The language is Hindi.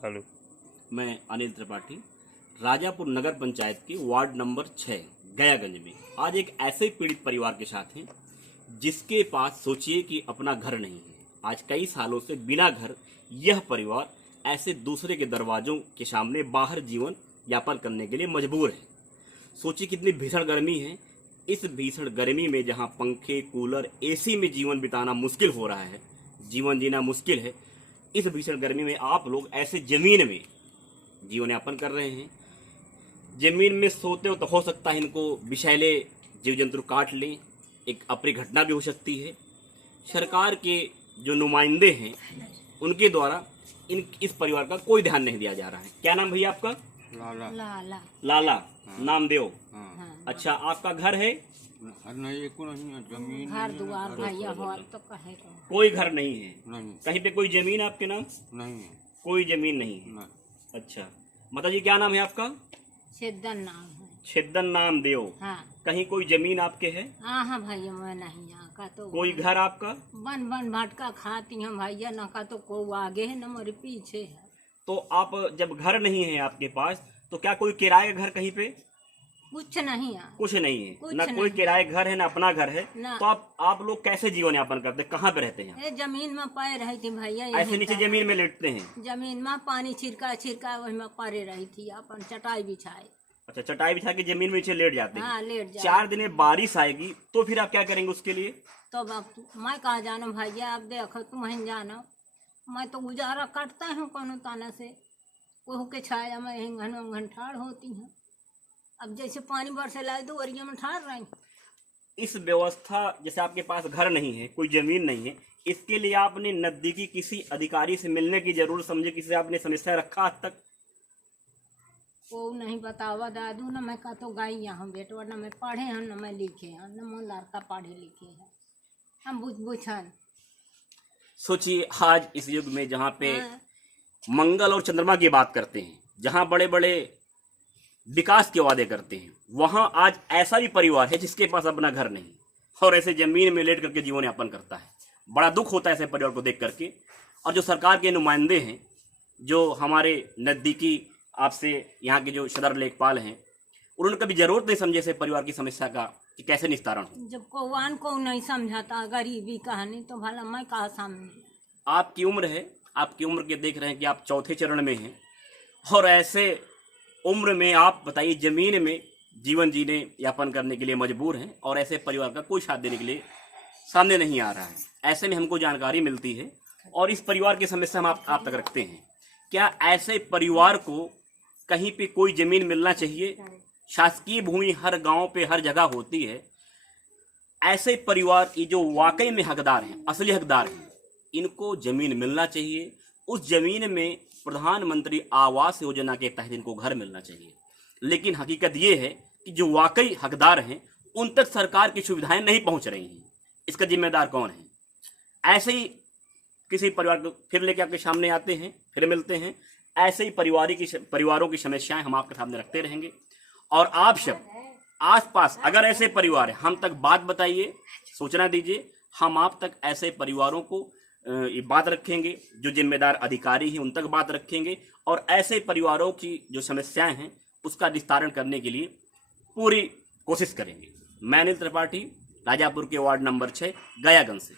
हेलो। मैं अनिल त्रिपाठी, राजापुर नगर पंचायत के वार्ड नंबर 6 गयागंज में आज एक ऐसे पीड़ित परिवार के साथ हैं जिसके पास सोचिए कि अपना घर नहीं है। आज कई सालों से बिना घर यह परिवार ऐसे दूसरे के दरवाजों के सामने बाहर जीवन यापन करने के लिए मजबूर है। सोचिए कितनी भीषण गर्मी है। इस भीषण गर्मी में जहां पंखे, कूलर, एसी में जीवन बिताना मुश्किल हो रहा है, जीवन जीना मुश्किल है, इस भीषण गर्मी में आप लोग ऐसे जमीन में जीवन यापन कर रहे हैं। जमीन में सोते हो तो हो सकता है इनको विषैले जीव जंतु काट लें, एक अप्रिय घटना भी हो सकती है। सरकार के जो नुमाइंदे हैं उनके द्वारा इस परिवार का कोई ध्यान नहीं दिया जा रहा है। क्या नाम भैया आपका? लाला। लाला। लाला। हाँ। नामदेव। हाँ। अच्छा, आपका घर है? नहीं, एको नहीं है, जमीन घर दुआर भैया हॉल तो कहे कोई घर नहीं है? नहीं। कहीं पे कोई जमीन आपके नाम? नहीं है। कोई जमीन नहीं है? नहीं। अच्छा, माता जी क्या नाम है आपका? छिद्दन नाम है। छिद्दन नामदेव। हाँ। कहीं कोई जमीन आपके है? हाँ भैया, मैं नहीं यहाँ का तो। कोई घर आपका? बन बन भटका खाती हूँ भैया, न का तो को आगे है न मेरे पीछे है। तो आप जब घर नहीं है आपके पास तो क्या कोई किराए का घर कहीं पे? कुछ नहीं है। कुछ नहीं है, कुछ ना कोई किराए घर है ना अपना घर है। ना। तो आप लोग कैसे जीवन यापन करते हैं? कहाँ पे रहते हैं? ये जमीन में पाए रही थी भैया। ऐसे नीचे जमीन में लेटते हैं? जमीन में पानी छिड़का छिड़का वही में पड़े रही थी, अपन चटाई बिछाए। अच्छा, चटाई बिछा के जमीन में नीचे लेट जाते हैं? हाँ, लेट जाए। 4 दिन में बारिश आएगी तो फिर आप क्या करेंगे उसके लिए? तो अब मैं कहा जानो भैया, अब देखो तुम ही जानो, मैं तो गुजारा करता हूँ कोनो ताना से। कोहू के छाया में घन ठाड़ होती हूँ। अब जैसे पानी बरसे लाए तो वरिया में ठाड़ रही। इस व्यवस्था, जैसे आपके पास घर नहीं है, कोई जमीन नहीं है, इसके लिए आपने नजदीकी किसी अधिकारी से मिलने की जरूरत समझे? किसी से आपने समस्या रखा आज तक? वो नहीं बतावा दादू, न मैं का तो गाई यहाँ बेटवा, न मैं पढ़े हैं न मैं लिखे हैं, न मोर लड़का पढ़े लिखे हैं, हम बुझन। सोचिए आज इस युग में जहाँ पे मंगल और चंद्रमा की बात करते हैं, जहाँ बड़े बड़े विकास के वादे करते हैं, वहाँ आज ऐसा भी परिवार है जिसके पास अपना घर नहीं और ऐसे जमीन में लेट करके जीवन यापन करता है। बड़ा दुख होता है ऐसे परिवार को देख करके। और जो सरकार के नुमाइंदे हैं, जो हमारे नज़दीकी आपसे यहाँ के जो सदर लेखपाल हैं, उन्होंने कभी जरूरत नहीं समझे ऐसे परिवार की समस्या का कि कैसे निस्तारण हो। जब कौन को नहीं समझाता गरीबी कहानी, तो भला मैं कहा सामने। आपकी उम्र है, आपकी उम्र के देख रहे हैं कि आप 4थे चरण में हैं, और ऐसे उम्र में आप बताइए जमीन में जीवन जीने यापन करने के लिए मजबूर हैं और ऐसे परिवार का कोई साथ देने के लिए सामने नहीं आ रहा है। ऐसे में हमको जानकारी मिलती है और इस परिवार की समस्या हम आप तक रखते हैं। क्या ऐसे परिवार को कहीं पे कोई जमीन मिलना चाहिए? शासकीय भूमि हर गांव पे हर जगह होती है। ऐसे परिवार की जो वाकई में हकदार हैं, असली हकदार हैं, इनको जमीन मिलना चाहिए। उस जमीन में प्रधानमंत्री आवास योजना के तहत इनको घर मिलना चाहिए। लेकिन हकीकत ये है कि जो वाकई हकदार हैं उन तक सरकार की सुविधाएं नहीं पहुंच रही हैं। इसका जिम्मेदार कौन है? ऐसे ही किसी परिवार को फिर लेके आपके सामने आते हैं, फिर मिलते हैं। ऐसे ही परिवारों की समस्याएं हम आपके सामने रखते रहेंगे। और आप सब आसपास अगर ऐसे परिवार हैं, हम तक बात बताइए, सूचना दीजिए। हम आप तक ऐसे परिवारों को ये बात रखेंगे, जो जिम्मेदार अधिकारी हैं उन तक बात रखेंगे और ऐसे परिवारों की जो समस्याएं हैं उसका निस्तारण करने के लिए पूरी कोशिश करेंगे। मैं अनिल त्रिपाठी, राजापुर के वार्ड नंबर 6 गयागंज से।